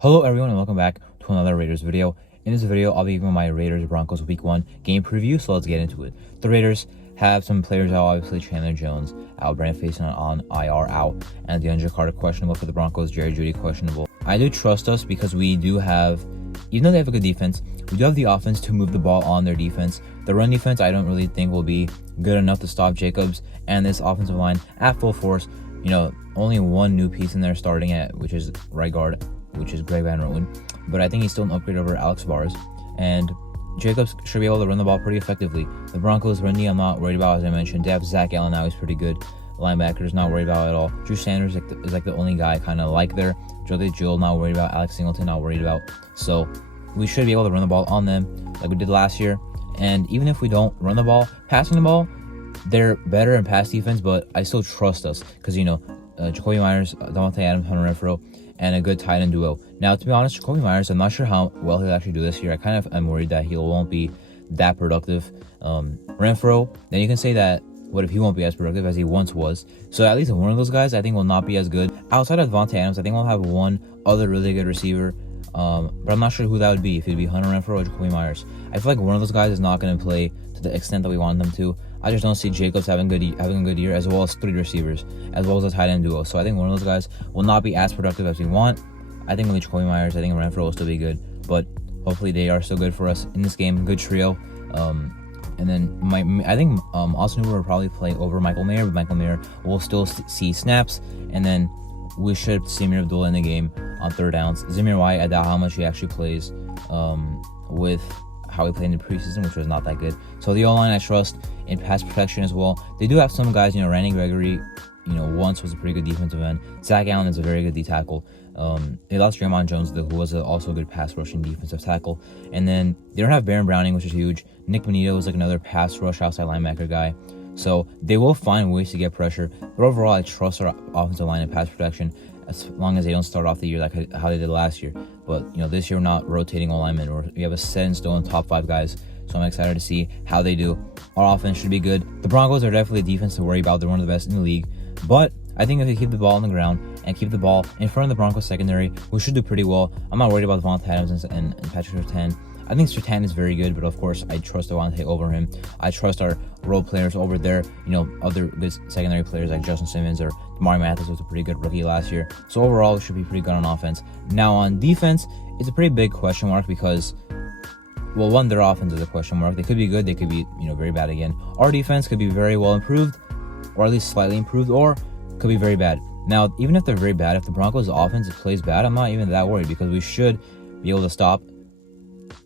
Hello everyone and welcome back to another Raiders video. In this video, I'll be giving my Raiders Broncos Week 1 game preview, so let's get into it. The Raiders have some players out, obviously Chandler Jones out, Brandon Faison on IR out, and DeAndre Carter questionable for the Broncos, Jerry Jeudy questionable. I do trust us because we do have, even though they have a good defense, we do have the offense to move the ball on their defense. The run defense I don't really think will be good enough to stop Jacobs and this offensive line at full force. Only one new piece in there starting at, which is right guard, which is Greg Van Roten, but I think he's still an upgrade over Alex Bars, and Jacobs should be able to run the ball pretty effectively. The Broncos run D, I'm not worried about, as I mentioned. They have Zach Allen now, he's pretty good. Linebackers, not worried about at all. Drew Sanders is like the only guy kind of like there. Jose Jewell, not worried about. Alex Singleton, not worried about. So we should be able to run the ball on them like we did last year. And even if we don't run the ball, passing the ball, they're better in pass defense, but I still trust us because, Jacoby Myers, Davante Adams, Hunter Renfrow, and a good tight end duo. Now, to be honest, Jacoby Myers, I'm not sure how well he'll actually do this year. I kind of am worried that he won't be that productive. Renfrow, then you can say that, what if he won't be as productive as he once was? So at least one of those guys, I think, will not be as good. Outside of Davante Adams, I think we'll have one other really good receiver, but I'm not sure who that would be, if it'd be Hunter Renfrow or Jacoby Myers. I feel like one of those guys is not going to play to the extent that we want them to. I just don't see Jacobs having a good year, as well as three receivers, as well as a tight end duo. So I think one of those guys will not be as productive as we want. I think with Jacoby Myers, I think Renfrow will still be good, but hopefully they are still good for us in this game. Good trio. And then I think Austin Hooper will probably play over Michael Mayer, but Michael Mayer will still see snaps, and then we should see Amir Abdullah in the game on third downs. Zamir White, I doubt how much he actually plays with how he played in the preseason, which was not that good. So the O-line I trust in pass protection as well. They do have some guys, Randy Gregory, once was a pretty good defensive end. Zach Allen is a very good D tackle. They lost Draymond Jones, who was also a good pass rushing defensive tackle. And then they don't have Baron Browning, which is huge. Nick Bonito is like another pass rush outside linebacker guy. So they will find ways to get pressure. But overall, I trust our offensive line and pass protection as long as they don't start off the year like how they did last year. But, this year we're not rotating all linemen, or we have a set in stone top 5 guys. So I'm excited to see how they do. Our offense should be good. The Broncos are definitely a defense to worry about. They're one of the best in the league. But I think if they keep the ball on the ground and keep the ball in front of the Broncos secondary, we should do pretty well. I'm not worried about Davante Adams and Patrick Surtain. I think Surtain is very good, but of course I trust Davante over him. I trust our role players over there. Other good secondary players like Justin Simmons or Damari Mathis was a pretty good rookie last year. So overall, we should be pretty good on offense. Now on defense, it's a pretty big question mark because, well, one, their offense is a question mark. They could be good, they could be, very bad again. Our defense could be very well improved, or at least slightly improved, or could be very bad. Now, even if they're very bad, if the Broncos' offense plays bad, I'm not even that worried because we should be able to stop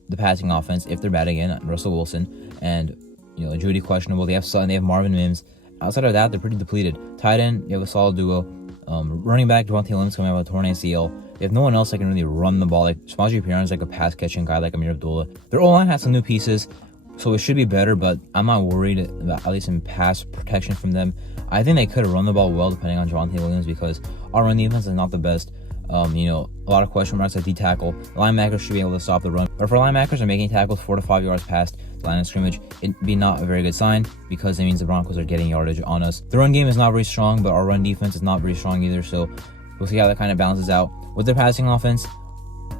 the passing offense if they're bad again. Russell Wilson and, Jeudy questionable. They have Sutton, they have Marvin Mims. Outside of that, they're pretty depleted. Tight end, you have a solid duo. Running back, Devontae Williams coming out with a torn ACL. They have no one else that can really run the ball. Like Samaje Perine is like a pass-catching guy like Amir Abdullah. Their O-line has some new pieces, so it should be better, but I'm not worried about, at least in pass protection from them. I think they could run the ball well depending on Javonte Williams because our run defense is not the best. A lot of question marks at D tackle. Linebackers should be able to stop the run. But for linebackers are making tackles 4 to 5 yards past the line of scrimmage, it'd be not a very good sign because it means the Broncos are getting yardage on us. The run game is not very strong, but our run defense is not very strong either, so we'll see how that kind of balances out. With their passing offense,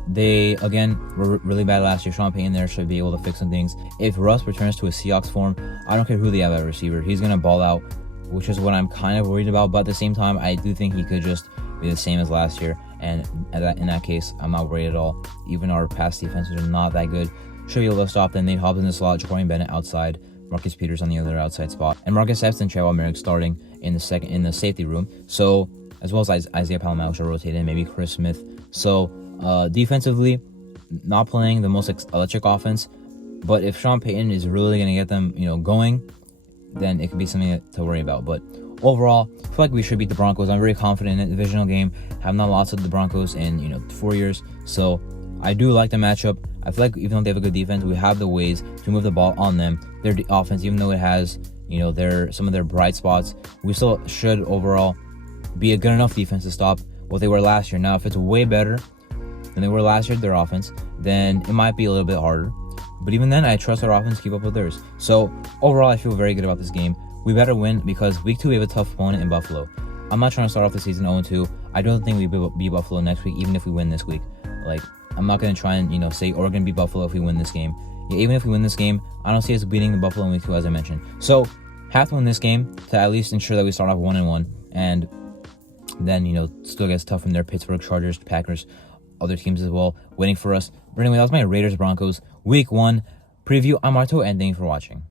they, again, were really bad last year. Sean Payton there should be able to fix some things. If Russ returns to a Seahawks form, I don't care who they have at receiver. He's going to ball out, which is what I'm kind of worried about. But at the same time, I do think he could just be the same as last year. And in that case, I'm not worried at all. Even our pass defenses are not that good. Should be able to stop them. Nate Hobbs in the slot, Ja'Cory Bennett outside, Marcus Peters on the other outside spot, and Marcus Epps and Trevor Merrick starting in the safety room. So as well as Isaiah Palomar should rotate in, maybe Chris Smith. So defensively, not playing the most electric offense, but if Sean Payton is really going to get them, going, then it could be something to worry about. But overall, I feel like we should beat the Broncos. I'm very confident in the divisional game. Have not lost to the Broncos in 4 years, so I do like the matchup. I feel like even though they have a good defense, we have the ways to move the ball on them. Their offense, even though it has some of their bright spots, we still should overall be a good enough defense to stop what they were last year. Now, if it's way better than they were last year, their offense, then it might be a little bit harder. But even then, I trust our offense to keep up with theirs. So overall, I feel very good about this game. We better win because week 2 we have a tough opponent in Buffalo. I'm not trying to start off the season 0-2. I don't think we beat Buffalo next week, even if we win this week. Like, I'm not going to try and, say, oh, we're going to beat Buffalo if we win this game. Yeah, even if we win this game, I don't see us beating the Buffalo in week 2, as I mentioned. So, have to win this game to at least ensure that we start off 1-1. And then, still gets tough from there. Pittsburgh, Chargers, Packers, other teams as well, waiting for us. But anyway, that was my Raiders-Broncos Week 1 preview. I'm Arto, and thanks for watching.